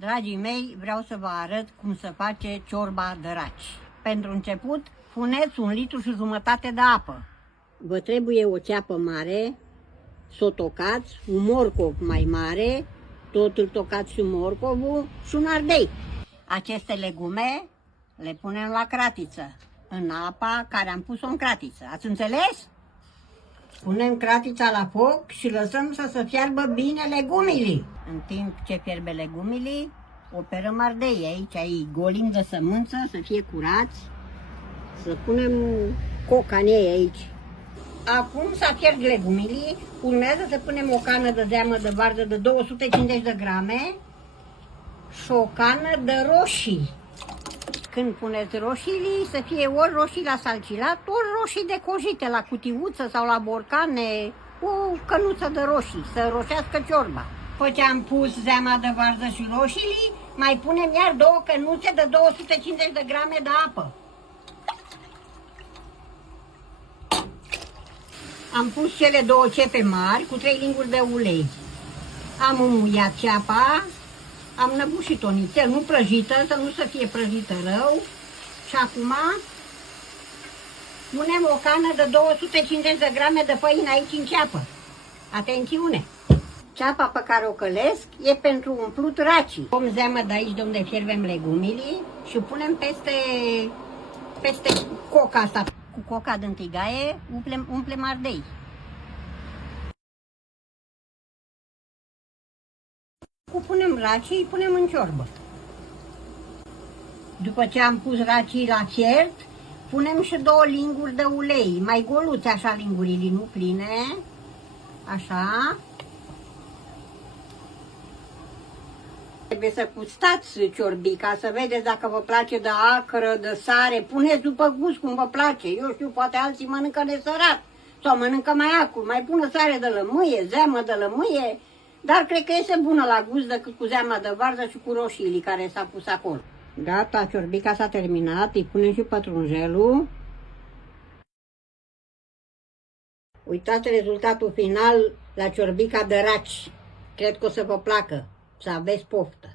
Dragii mei, vreau să vă arăt cum se face ciorba de raci. Pentru început, puneți 1,5 litru de apă. Vă trebuie o ceapă mare, să o tocați, un morcov mai mare, tot îl tocați și morcovul și un ardei. Aceste legume le punem la cratiță, în apa care am pus-o în cratiță. Ați înțeles? Punem cratița la foc și lăsăm să se fiarbă bine legumile. În timp ce fierbe legumile, operăm ardei. Aici golim de sămânță, să fie curați. Să punem coca în ei aici. Acum s-a fiert legumile, urmează să punem o cană de zeamă de varză de 250 de grame și o cană de roșii. Când puneți roșiile, să fie ori roșii la salcilat, ori roșii decojite la cutiuță sau la borcane, o cănuță de roșii, să roșească ciorba. După ce am pus zeama de varză și roșiile, mai punem iar 2 cănuțe de 250 de grame de apă. Am pus cele 2 cepe mari cu 3 linguri de ulei. Am înmuiat ceapa, am năbușit-o nițel, nu prăjită, să nu să fie prăjită rău. Și acum punem o cană de 250 de grame de făină aici în ceapă. Atențiune! Ceapa pe care o călesc e pentru umplut racii. Vom zeamă de aici de unde fierbem legumile și punem peste coca asta. Cu coca de întigaie umplem ardei. Punem racii, îi punem în ciorbă. După ce am pus racii la fiert, punem și 2 linguri de ulei, mai goluți așa lingurile, nu pline, așa. Trebuie să gustați ciorbica, să vedeți dacă vă place de acră, de sare, puneți după gust cum vă place. Eu știu, poate alții mănâncă nesărat sau mănâncă mai acru, mai pună sare de lămâie, zeamă de lămâie, dar cred că este bună la gust decât cu zeama de varză și cu roșiile care s-a pus acolo. Gata, ciorbica s-a terminat, îi punem și pătrunjelul. Uitați rezultatul final la ciorbica de raci. Cred că o să vă placă, să aveți poftă.